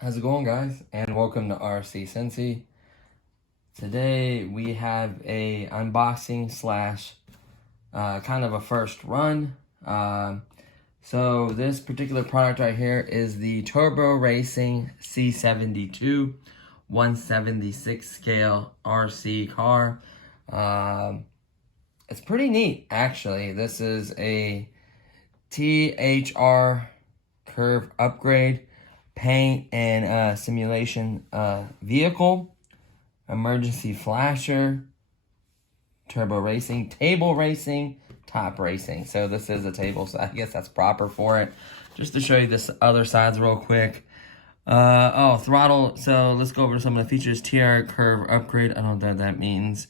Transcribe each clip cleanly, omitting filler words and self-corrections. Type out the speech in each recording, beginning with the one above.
How's it going, guys? And welcome to RC Cincy. Today we have a unboxing slash kind of a first run. So this particular product right here is the Turbo Racing C72 176 scale RC car. It's pretty neat, actually. This is a THR curve upgrade, paint and simulation vehicle, emergency flasher, turbo racing, table racing, top racing. So this is a table, so I guess that's proper for it. Just to show you this other sides real quick. Throttle. So let's go over some of the features. TR curve upgrade. I don't know what that means.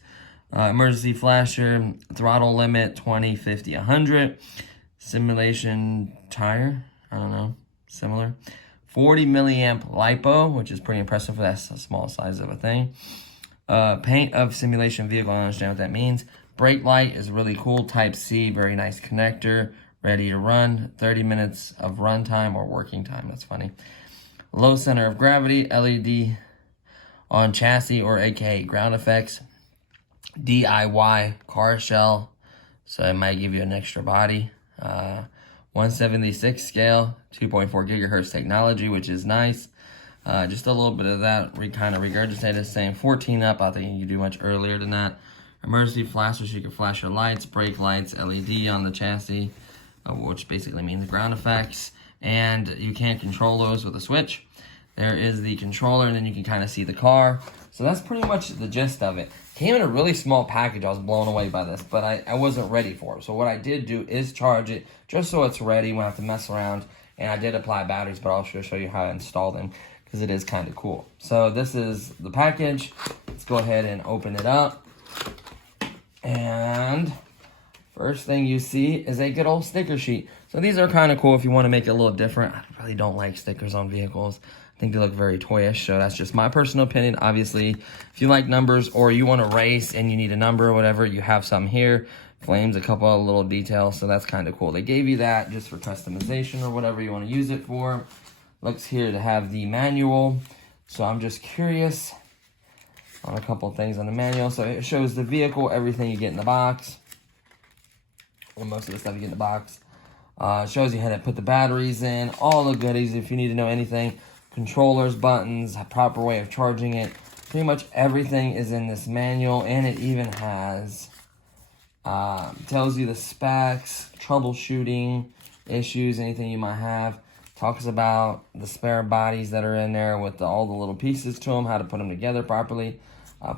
Emergency flasher, throttle limit 20, 50, 100. Simulation tire. I don't know. Similar. 40 milliamp LiPo, which is pretty impressive for that small size of a thing. Paint of simulation vehicle, I don't understand what that means. Brake light is really cool. Type C, very nice connector. Ready to run. 30 minutes of run time or working time. That's funny. Low center of gravity, LED on chassis or aka ground effects. DIY car shell, so it might give you an extra body. 176 scale, 2.4 gigahertz technology, which is nice. Just a little bit of that, kind of regurgitated, saying 14 up. I think you can do much earlier than that. Emergency flasher, so you can flash your lights, brake lights, LED on the chassis, which basically means ground effects. And you can't control those with a switch. There is the controller, and then you can kind of see the car. So that's pretty much the gist of it. Came in a really small package. I was blown away by this, but I wasn't ready for it. So what I did do is charge it just so it's ready. We don't have to mess around. And I did apply batteries, but I'll show you how to install them because it is kind of cool. So this is the package. Let's go ahead and open it up. And first thing you see is a good old sticker sheet. So these are kind of cool if you want to make it a little different. I really don't like stickers on vehicles. I think they look very toyish, so that's just my personal opinion. Obviously, if you like numbers or you want to race and you need a number or whatever, you have some here. Flames, a couple of little details, so that's kind of cool. They gave you that just for customization or whatever you want to use it for. Looks here to have the manual. So I'm just curious on a couple of things on the manual. So it shows the vehicle, everything you get in the box. Well, most of the stuff you get in the box. Shows you how to put the batteries in, all the goodies if you need to know anything. Controllers, buttons, a proper way of charging it. Pretty much everything is in this manual, and it even has, tells you the specs, troubleshooting, issues, anything you might have. Talks about the spare bodies that are in there with all the little pieces to them, how to put them together properly.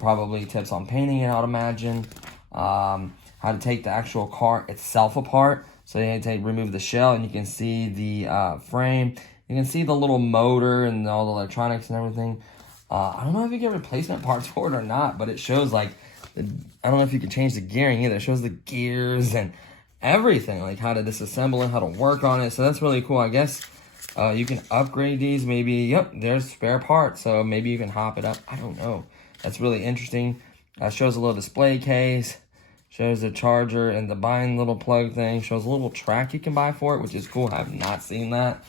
Probably tips on painting it, I would imagine. How to take the actual car itself apart. So you need to remove the shell, and you can see the frame. You can see the little motor and all the electronics and everything. I don't know if you get replacement parts for it or not, but it shows like, I don't know if you can change the gearing either. It shows the gears and everything, like how to disassemble it, how to work on it. So that's really cool. I guess you can upgrade these. Maybe, yep, there's spare parts. So maybe you can hop it up. I don't know. That's really interesting. Shows a little display case. Shows the charger and the bind little plug thing. Shows a little track you can buy for it, which is cool. I have not seen that.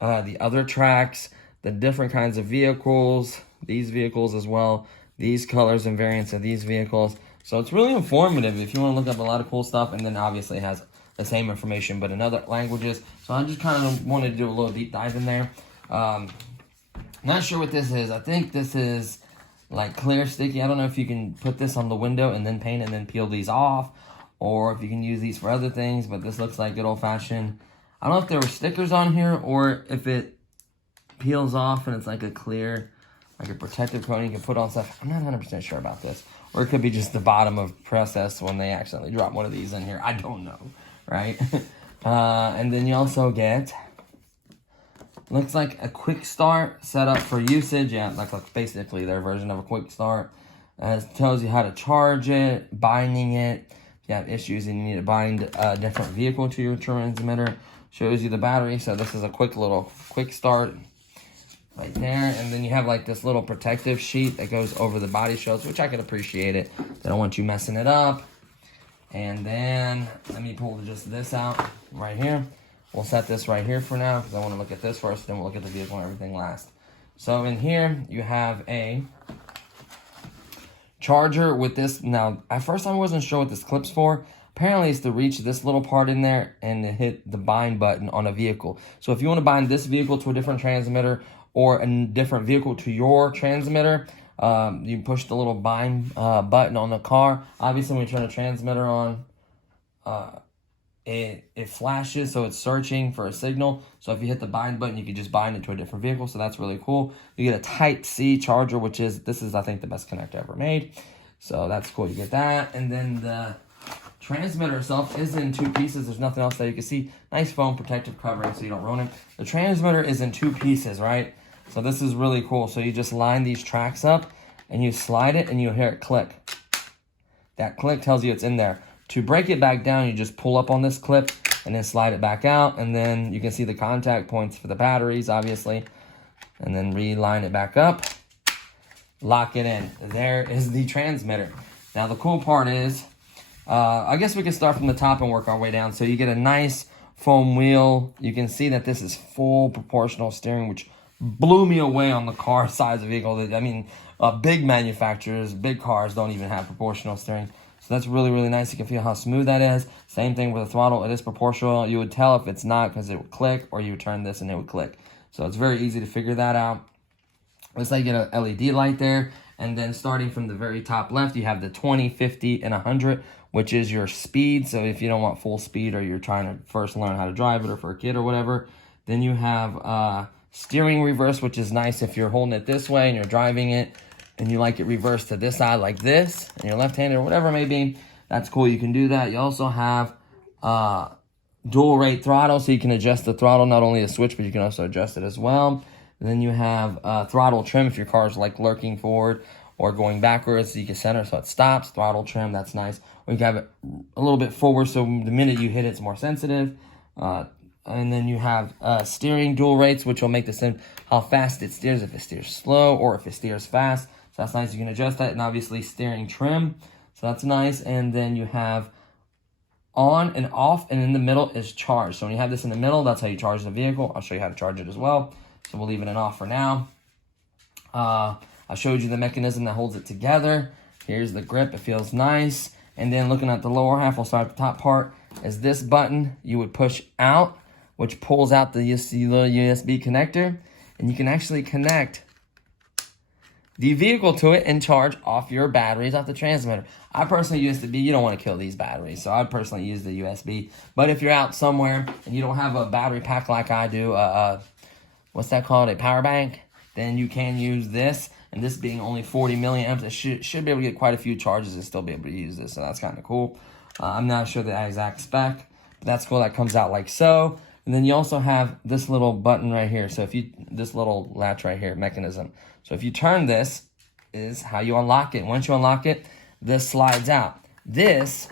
The other tracks, the different kinds of vehicles, these vehicles as well, these colors and variants of these vehicles. So it's really informative if you want to look up a lot of cool stuff, and then obviously it has the same information but in other languages. So I just kind of wanted to do a little deep dive in there. Not sure what this is. I think this is like clear sticky. I don't know if you can put this on the window and then paint and then peel these off, or if you can use these for other things, but this looks like good old-fashioned. I don't know if there were stickers on here or if it peels off and it's like a clear like a protective coating you can put on stuff. I'm not 100% sure about this. Or it could be just the bottom of process when they accidentally drop one of these in here. I don't know, right? And then you also get, looks like a quick start set up for usage. Yeah, like basically their version of a quick start. It tells you how to charge it, binding it. If you have issues and you need to bind a different vehicle to your transmitter, shows you the battery. So this is a quick start right there. And then you have like this little protective sheet that goes over the body shells, which I can appreciate it. They don't want you messing it up. And then let me pull just this out right here. We'll set this right here for now because I want to look at this first, then we'll look at the vehicle and everything last. So in here you have a charger with this. Now, at first I wasn't sure what this clip's for. Apparently it's to reach this little part in there and to hit the bind button on a vehicle. So if you want to bind this vehicle to a different transmitter or a different vehicle to your transmitter, you push the little bind button on the car. Obviously when you turn the transmitter on, it flashes, so it's searching for a signal. So if you hit the bind button, you can just bind it to a different vehicle. So that's really cool. You get a Type-C charger, which is, this is I think the best connector ever made. So that's cool, you get that. And then the transmitter itself is in two pieces. There's nothing else that you can see. Nice foam protective covering so you don't ruin it. The transmitter is in two pieces, right? So this is really cool. So you just line these tracks up and you slide it and you hear it click. That click tells you it's in there. To break it back down, you just pull up on this clip and then slide it back out. And then you can see the contact points for the batteries, obviously. And then reline it back up. Lock it in. There is the transmitter. Now the cool part is, I guess we can start from the top and work our way down. So you get a nice foam wheel. You can see that this is full proportional steering, which blew me away on the car size of vehicle. I mean, big manufacturers, big cars don't even have proportional steering. So that's really, really nice. You can feel how smooth that is. Same thing with the throttle. It is proportional. You would tell if it's not because it would click, or you would turn this and it would click. So it's very easy to figure that out. Looks like you get an LED light there. And then starting from the very top left, you have the 20, 50, and 100, which is your speed. So if you don't want full speed or you're trying to first learn how to drive it or for a kid or whatever, then you have steering reverse, which is nice if you're holding it this way and you're driving it and you like it reversed to this side like this, and you're left-handed or whatever it may be. That's cool. You can do that. You also have dual rate throttle, so you can adjust the throttle, not only the switch, but you can also adjust it as well. And then you have throttle trim if your car is like lurking forward or going backwards, so you can center so it stops. Throttle trim, that's nice. Or you can have it a little bit forward so the minute you hit it, it's more sensitive. And then you have steering dual rates, which will make this in how fast it steers, if it steers slow or if it steers fast. So that's nice. You can adjust that. And obviously steering trim. So that's nice. And then you have on and off, and in the middle is charge. So when you have this in the middle, that's how you charge the vehicle. I'll show you how to charge it as well. So we'll leave it in off for now. I showed you the mechanism that holds it together. Here's the grip. It feels nice. And then looking at the lower half, we'll start at the top part, is this button you would push out, which pulls out the little USB connector. And you can actually connect the vehicle to it and charge off your batteries off the transmitter. I personally use the USB. You don't want to kill these batteries, so I'd personally use the USB. But if you're out somewhere and you don't have a battery pack like I do, what's that called, a power bank, then you can use this. And this being only 40 milliamps, it should be able to get quite a few charges and still be able to use this. So that's kind of cool. I'm not sure the exact spec, but that's cool. That comes out like so. And then you also have this little button right here. So if you, this little latch right here, mechanism. So if you turn this, is how you unlock it. Once you unlock it, this slides out. This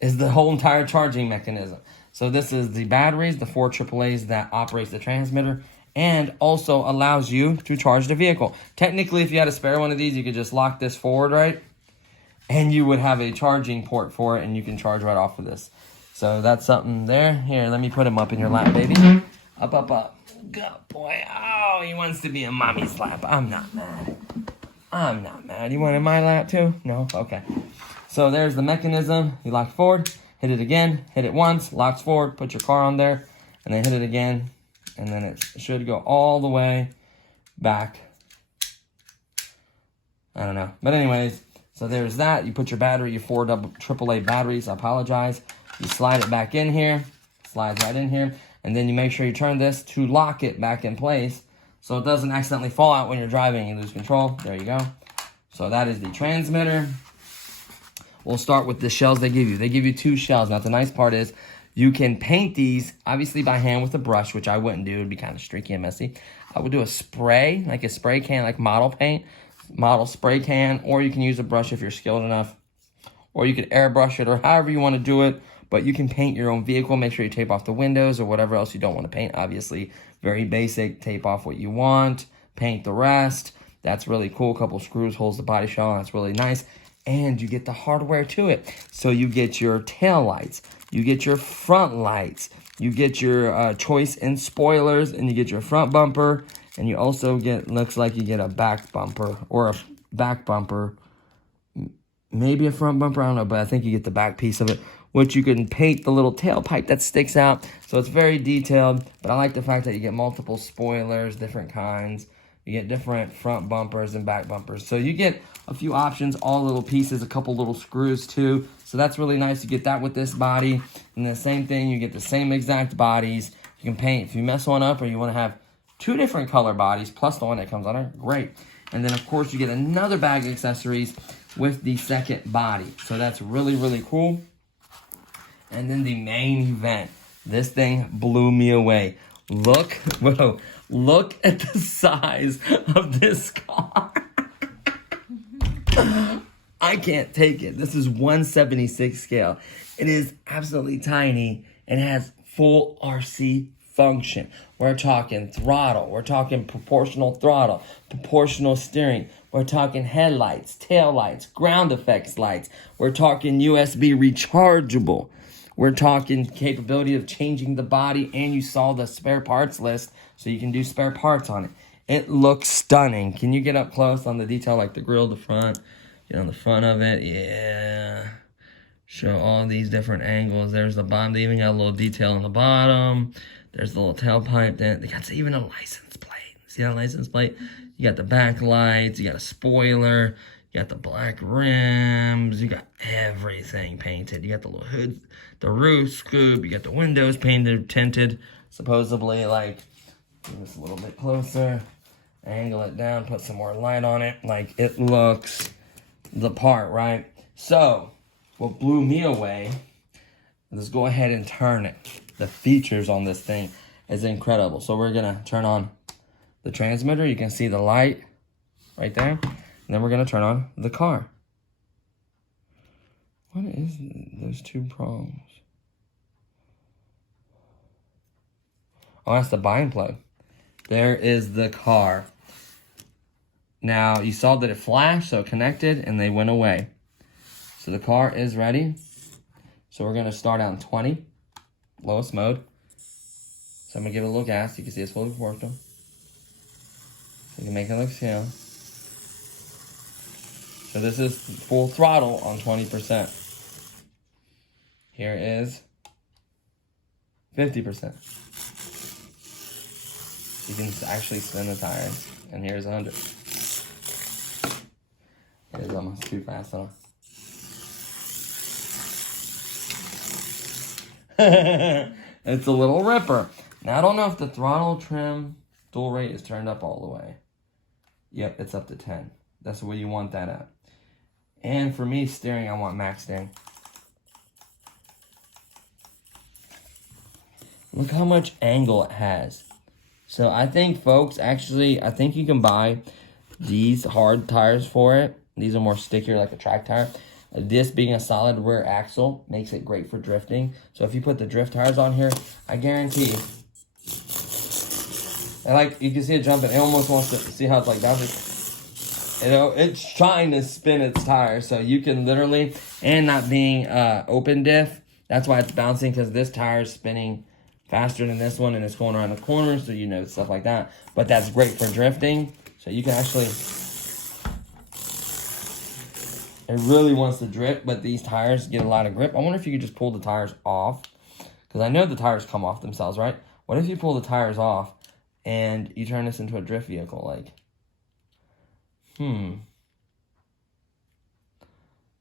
is the whole entire charging mechanism. So this is the batteries, the 4 AAAs that operates the transmitter, and also allows you to charge the vehicle. Technically, if you had a spare one of these, you could just lock this forward, right? And you would have a charging port for it, and you can charge right off of this. So that's something there. Here, let me put him up in your lap, baby. Up, up, up. Good boy. Oh, he wants to be in mommy's lap. I'm not mad. I'm not mad. You want in my lap too? No? Okay. So there's the mechanism. You lock forward, hit it again, hit it once, locks forward, put your car on there, and then hit it again, and then it should go all the way back. I don't know. But anyways, so there's that. You put your battery, your 4 AAA batteries. I apologize. You slide it back in here. Slides right in here. And then you make sure you turn this to lock it back in place so it doesn't accidentally fall out when you're driving and you lose control. There you go. So that is the transmitter. We'll start with the shells they give you. They give you 2 shells. Now, the nice part is you can paint these, obviously, by hand with a brush, which I wouldn't do. It would be kind of streaky and messy. I would do a spray, like a spray can, like model paint, model spray can, or you can use a brush if you're skilled enough, or you could airbrush it, or however you want to do it, but you can paint your own vehicle. Make sure you tape off the windows or whatever else you don't want to paint, obviously. Very basic, tape off what you want, paint the rest. That's really cool. A couple screws holds the body shell, that's really nice. And you get the hardware to it. So you get your tail lights, you get your front lights, you get your choice in spoilers, and you get your front bumper, and you also get, looks like you get a back bumper, or a back bumper, maybe a front bumper, I don't know, but I think you get the back piece of it, which you can paint the little tailpipe that sticks out. So it's very detailed, but I like the fact that you get multiple spoilers, different kinds. You get different front bumpers and back bumpers. So you get a few options, all little pieces, a couple little screws too. So that's really nice. You get that with this body. And the same thing, you get the same exact bodies. You can paint, if you mess one up or you want to have 2 different color bodies, plus the one that comes on it, great. And then of course you get another bag of accessories with the second body. So that's really, really cool. And then the main event. This thing blew me away. Look, whoa, look at the size of this car. I can't take it. This is 1/76 scale. It is absolutely tiny and has full RC function. We're talking throttle. We're talking proportional throttle, proportional steering. We're talking headlights, tail lights, ground effects lights. We're talking USB rechargeable. We're talking capability of changing the body, and you saw the spare parts list, so you can do spare parts on it. It looks stunning. Can you get up close on the detail, like the grill, the front? Get on the front of it. Yeah. Show all these different angles. There's the bottom. They even got a little detail on the bottom. There's the little tailpipe. Then they got even a license plate. See that license plate? You got the back lights. You got a spoiler. You got the black rims. You got everything painted. You got the little hood, the roof scoop. You got the windows painted, tinted. Supposedly, like, give this a little bit closer. Angle it down. Put some more light on it. Like, it looks the part, right? So, what blew me away, let's go ahead and turn it. The features on this thing is incredible. So, we're going to turn on the transmitter. You can see the light right there. And then we're going to turn on the car. What is those 2 prongs? Oh, that's the bind plug. There is the car. Now, you saw that it flashed, so it connected, and they went away. So the car is ready. So we're going to start on 20, lowest mode. So I'm going to give it a little gas. You can see it's fully proportional. So you can make it look scale. So this is full throttle on 20%. Here is 50%. You can actually spin the tires. And here's 100. It is almost too fast, huh? It's a little ripper. Now, I don't know if the throttle trim dual rate is turned up all the way. Yep, it's up to 10. That's where you want that at. And for me, steering, I want max steering. Look how much angle it has. So I think, folks, actually, I think you can buy these hard tires for it. These are more stickier, like a track tire. This being a solid rear axle makes it great for drifting. So if you put the drift tires on here, I guarantee you. And like, you can see it jumping. It almost wants to, see how it's like bouncing. You know, it's trying to spin its tires. So you can literally, and not being open diff, that's why it's bouncing, because this tire is spinning faster than this one, and it's going around the corner, so you know, stuff like that. But that's great for drifting. So you can actually, it really wants to drift, but these tires get a lot of grip. I wonder if you could just pull the tires off, because I know the tires come off themselves, right? What if you pull the tires off and you turn this into a drift vehicle? Like,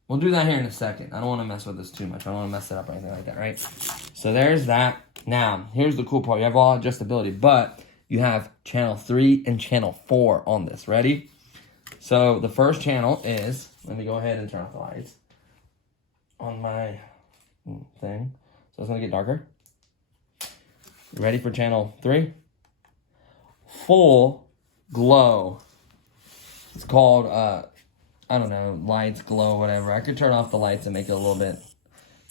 we'll do that here in a second. I don't want to mess with this too much. I don't want to mess it up or anything like that, right? So there's that. Now, here's the cool part. You have all adjustability, but you have channel 3 and channel 4 on this. Ready? So the first channel is, let me go ahead and turn off the lights on my thing. So it's gonna get darker. Ready for channel 3? Full glow. It's called, I don't know, lights, glow, whatever. I could turn off the lights and make it a little bit,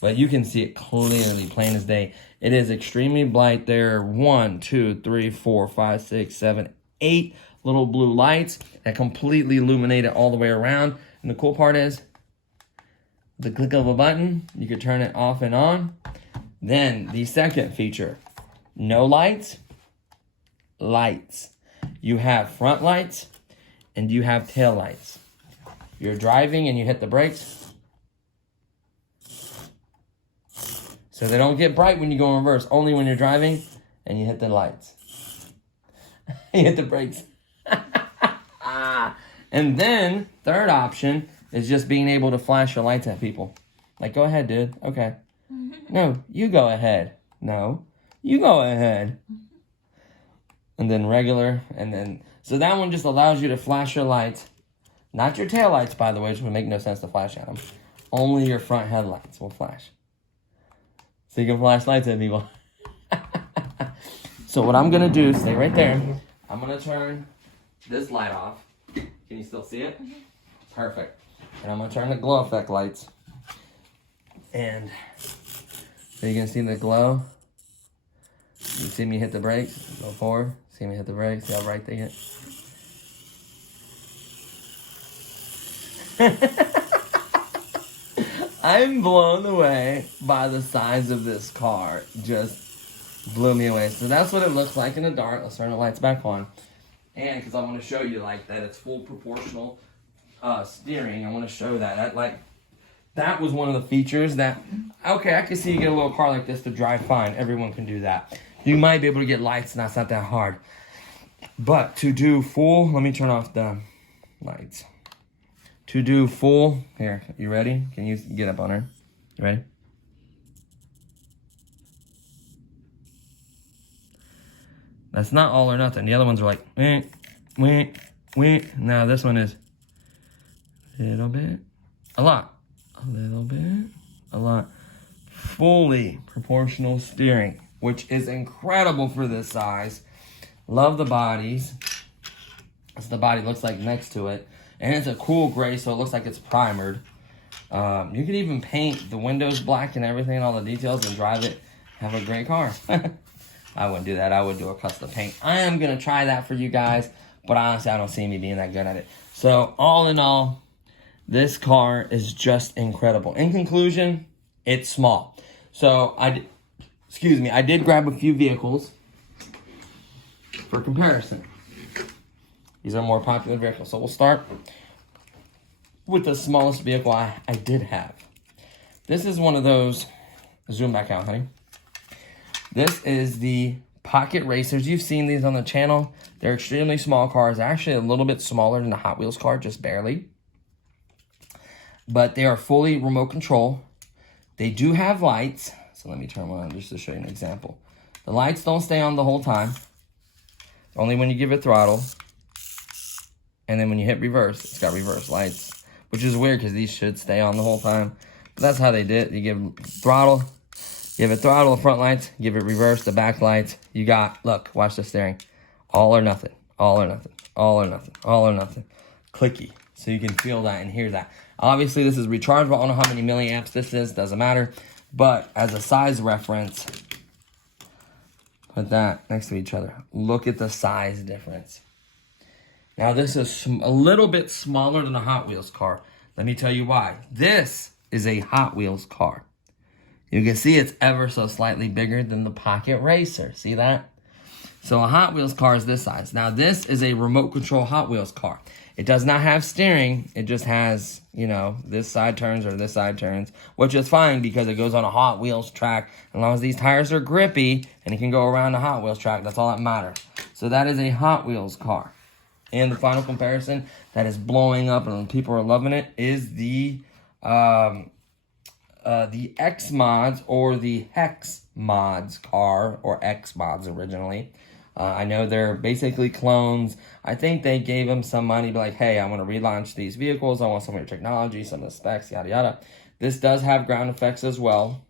but you can see it clearly, plain as day. It is extremely bright. There are 1, 2, 3, 4, 5, 6, 7, 8 little blue lights that completely illuminate it all the way around. And the cool part is, the click of a button, you can turn it off and on. Then the second feature, no lights, lights. You have front lights and you have tail lights. You're driving and you hit the brakes, so they don't get bright when you go in reverse, only when you're driving and you hit the lights. You hit the brakes. And then, third option is just being able to flash your lights at people. Like, go ahead, dude. Okay. No, you go ahead. No, you go ahead. And then regular, and then, so that one just allows you to flash your lights. Not your tail lights, by the way, which would make no sense to flash at them. Only your front headlights will flash. So you can flash lights at people. So what I'm going to do, stay right there. I'm going to turn this light off. Can you still see it? Perfect. And I'm going to turn the glow effect lights. And so you can see the glow. You see me hit the brakes. Go forward. See me hit the brakes. See how bright they get? I'm blown away by the size of this car. Just blew me away. So that's what it looks like in the dark. Let's turn the lights back on. And because I want to show you like that it's full proportional steering. I want to show that. That was one of the features that, okay, I can see you get a little car like this to drive fine. Everyone can do that. You might be able to get lights, and that's not that hard. But to do full, let me turn off the lights. To do full, here, you ready? Can you get up on her? You ready? That's not all or nothing. The other ones are like, wink, wink, wink. Now this one is a little bit, a lot, a little bit, a lot. Fully proportional steering, which is incredible for this size. Love the bodies. That's what the body looks like next to it. And it's a cool gray, so it looks like it's primered. You can even paint the windows black and everything, and all the details, and drive it. Have a great car. I wouldn't do that. I would do a custom paint. I am going to try that for you guys, but honestly, I don't see me being that good at it. So, all in all, this car is just incredible. In conclusion, it's small. So, I did grab a few vehicles for comparison. These are more popular vehicles. So, we'll start with the smallest vehicle I did have. This is one of those, zoom back out, honey. This is the Pocket Racers. You've seen these on the channel. They're extremely small cars. They're actually a little bit smaller than the Hot Wheels car, just barely. But they are fully remote control. They do have lights. So let me turn one on just to show you an example. The lights don't stay on the whole time. Only when you give it throttle. And then when you hit reverse, it's got reverse lights. Which is weird because these should stay on the whole time. But that's how they did it. You give throttle. Give it throttle, the front lights. Give it reverse, the back lights. You got, look, watch the steering. All or nothing. All or nothing. All or nothing. All or nothing. Clicky. So you can feel that and hear that. Obviously, this is rechargeable. I don't know how many milliamps this is. Doesn't matter. But as a size reference, put that next to each other. Look at the size difference. Now, this is a little bit smaller than a Hot Wheels car. Let me tell you why. This is a Hot Wheels car. You can see it's ever so slightly bigger than the Pocket Racer. See that? So a Hot Wheels car is this size. Now, this is a remote control Hot Wheels car. It does not have steering. It just has, you know, this side turns or this side turns, which is fine because it goes on a Hot Wheels track. As long as these tires are grippy and it can go around the Hot Wheels track, that's all that matters. So that is a Hot Wheels car. And the final comparison that is blowing up and people are loving it is the X Mods or the Hex Mods car, or X Mods originally. I know they're basically clones. I think they gave them some money, be like, hey, I want to relaunch these vehicles. I want some of your technology, some of the specs, yada, yada. This does have ground effects as well.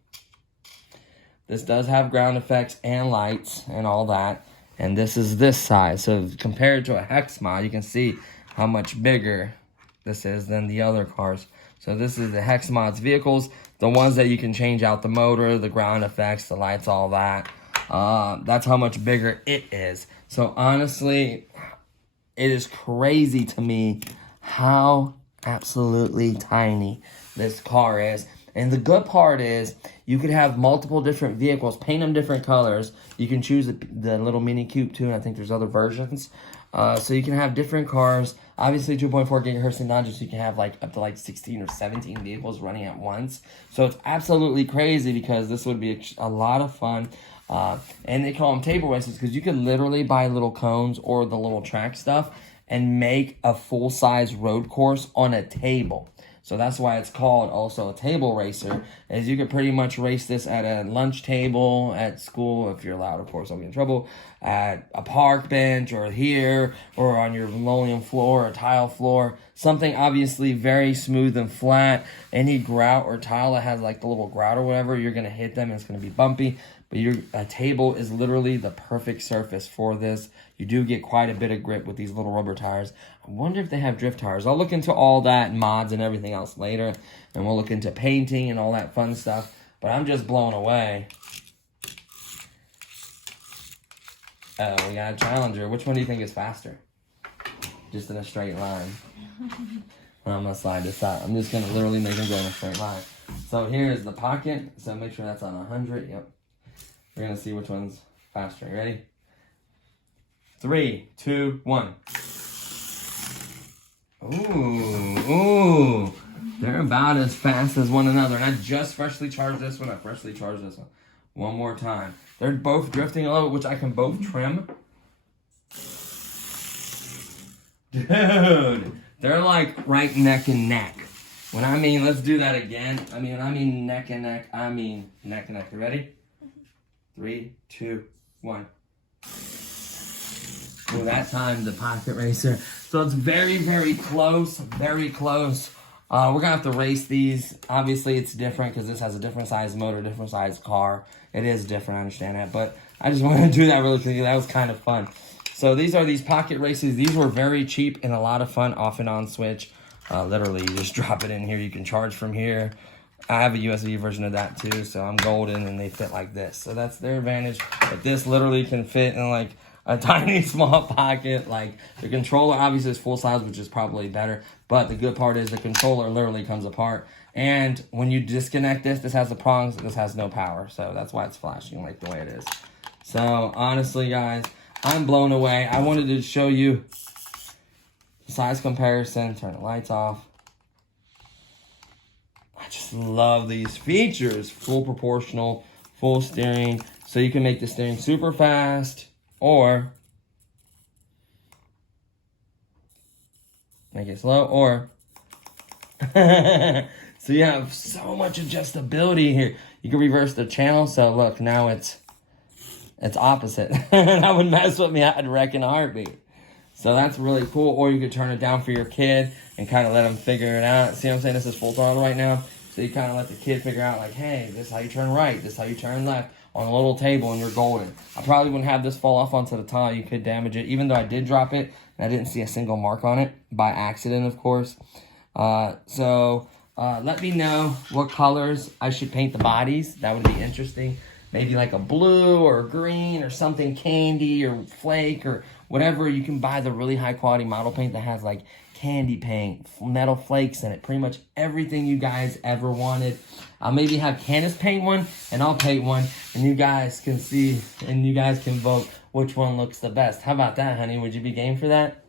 This does have ground effects and lights and all that. And this is this size. So compared to a hex mod, you can see how much bigger this is than the other cars. So this is the hex mods vehicles, the ones that you can change out the motor, the ground effects, the lights, all that. That's how much bigger it is. So honestly, it is crazy to me how absolutely tiny this car is. And the good part is you could have multiple different vehicles, paint them different colors. You can choose the little Mini Coupe too, and I think there's other versions. So you can have different cars. Obviously 2.4 gigahertz technology, so you can have like up to like 16 or 17 vehicles running at once. So it's absolutely crazy because this would be a lot of fun. And they call them table races because you could literally buy little cones or the little track stuff and make a full-size road course on a table. So that's why it's called also a table racer, is you could pretty much race this at a lunch table, at school, if you're allowed, of course, I'll be in trouble, at a park bench, or here, or on your linoleum floor or tile floor. Something obviously very smooth and flat. Any grout or tile that has like the little grout or whatever, you're going to hit them and it's going to be bumpy. But a table is literally the perfect surface for this. You do get quite a bit of grip with these little rubber tires. I wonder if they have drift tires. I'll look into all that, mods and everything else later. And we'll look into painting and all that fun stuff. But I'm just blown away. Oh, we got a Challenger. Which one do you think is faster? Just in a straight line. I'm going to slide this out. I'm just going to literally make them go in a straight line. So here's the pocket. So make sure that's on 100. Yep. We're going to see which one's faster. You ready? 3, 2, 1. Ooh. They're about as fast as one another. And I just freshly charged this one. I freshly charged this one. One more time. They're both drifting a little bit, which I can both trim. Dude. They're like right neck and neck. When I mean, let's do that again. I mean neck and neck. I mean neck and neck. You ready? 3, 2, 1. Well, that time the pocket racer. So it's very, very close. Very close. We're going to have to race these. Obviously, it's different because this has a different size motor, different size car. It is different, I understand that. But I just wanted to do that really quickly. That was kind of fun. So these are these pocket races. These were very cheap and a lot of fun, off and on switch. Literally, you just drop it in here. You can charge from here. I have a USB version of that too, so I'm golden and they fit like this. So that's their advantage. But this literally can fit in like a tiny small pocket. Like the controller obviously is full size, which is probably better. But the good part is the controller literally comes apart. And when you disconnect this has the prongs, this has no power. So that's why it's flashing like the way it is. So honestly, guys, I'm blown away. I wanted to show you size comparison. Turn the lights off. I just love these features. Full proportional, full steering. So you can make the steering super fast or make it slow or so you have so much adjustability here. You can reverse the channel. So look, now it's opposite. That would mess with me. I'd wreck in a heartbeat. So that's really cool. Or you could turn it down for your kid and kind of let them figure it out. See what I'm saying? This is full throttle right now. So you kind of let the kid figure out like, hey, this is how you turn right. This is how you turn left on a little table and you're golden. I probably wouldn't have this fall off onto the tile. You could damage it. Even though I did drop it and I didn't see a single mark on it. By accident, of course. Let me know what colors I should paint the bodies. That would be interesting. Maybe like a blue or a green or something candy or flake or whatever. You can buy the really high quality model paint that has like candy paint, metal flakes in it. Pretty much everything you guys ever wanted. I'll maybe have Candace paint one and I'll paint one and you guys can see and you guys can vote which one looks the best. How about that, honey? Would you be game for that?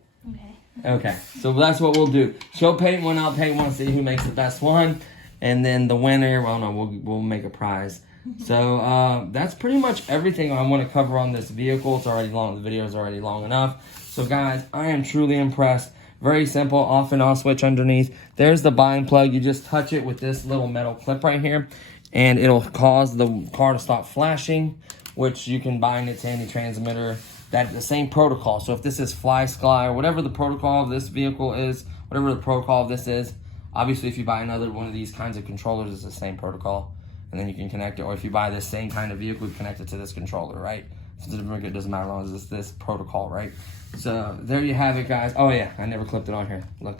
Okay, so that's what we'll do. She'll paint one, I'll paint one, see who makes the best one. And then the winner, well, no, we'll make a prize. So that's pretty much everything I want to cover on this vehicle. It's already long. The video is already long enough. So guys, I am truly impressed. Very simple, off and on switch underneath. There's the bind plug. You just touch it with this little metal clip right here, and it'll cause the car to stop flashing, which you can bind it to any transmitter. that the same protocol. So if this is Fly Sky or whatever the protocol of this vehicle is, whatever the protocol of this is, obviously if you buy another one of these kinds of controllers, it's the same protocol, and then you can connect it. Or if you buy this same kind of vehicle, you connect it to this controller, right? So it doesn't matter as long as it's this protocol, right? So there you have it, guys. Oh yeah, I never clipped it on here. Look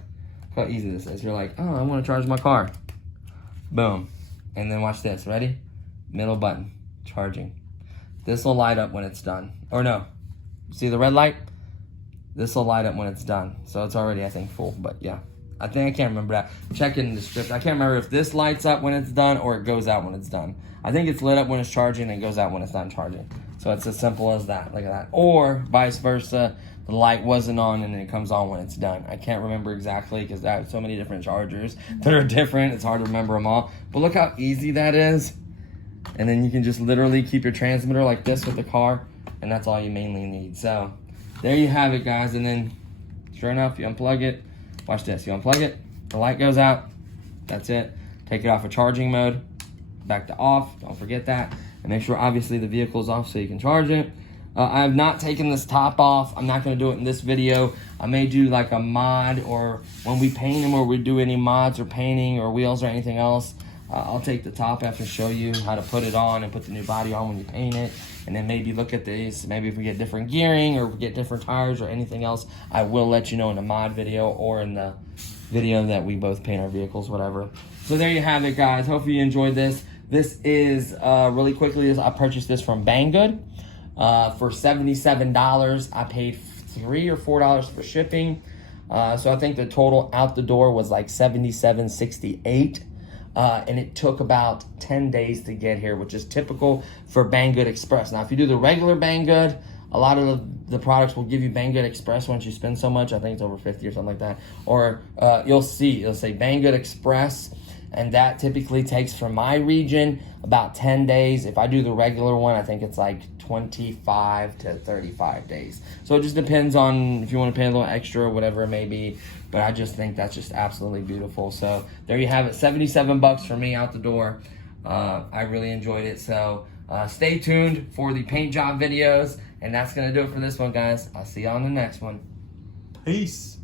how easy this is. You're like, oh, I want to charge my car. Boom. And then watch this. Ready? Middle button. Charging. This will light up when it's done. Or no. See the red light? This will light up when it's done. So it's already, I think, full. But yeah. I can't remember that. Check it in the script. I can't remember if this lights up when it's done or it goes out when it's done. I think it's lit up when it's charging and it goes out when it's done charging. So it's as simple as that. Look at that. Or vice versa. The light wasn't on and then it comes on when it's done. I can't remember exactly because I have so many different chargers that are different. It's hard to remember them all. But look how easy that is. And then you can just literally keep your transmitter like this with the car. And that's all you mainly need. So there you have it, guys. And then sure enough, you unplug it. Watch this. You unplug it. The light goes out. That's it. Take it off of charging mode. Back to off. Don't forget that. And make sure, obviously, the vehicle's off so you can charge it. I have not taken this top off. I'm not going to do it in this video. I may do like a mod, or when we paint them or we do any mods or painting or wheels or anything else, I'll take the top off and show you how to put it on and put the new body on when you paint it. And then maybe look at these. Maybe if we get different gearing or we get different tires or anything else, I will let you know in the mod video or in the video that we both paint our vehicles, whatever. So there you have it, guys. Hopefully you enjoyed this. This is, really quickly, I purchased this from Banggood. For $77. I paid $3 or $4 for shipping. So I think the total out the door was like $77.68. And it took about 10 days to get here, which is typical for Banggood Express. Now, if you do the regular Banggood, a lot of the products will give you Banggood Express once you spend so much. I think it's over 50 or something like that. Or you'll see, it'll say Banggood Express. And that typically takes, from my region, about 10 days. If I do the regular one, I think it's like 25 to 35 days. So it just depends on if you want to pay a little extra or whatever it may be. But I just think that's just absolutely beautiful. So there you have it. 77 bucks for me out the door. I really enjoyed it. So stay tuned for the paint job videos. And that's going to do it for this one, guys. I'll see you on the next one. Peace.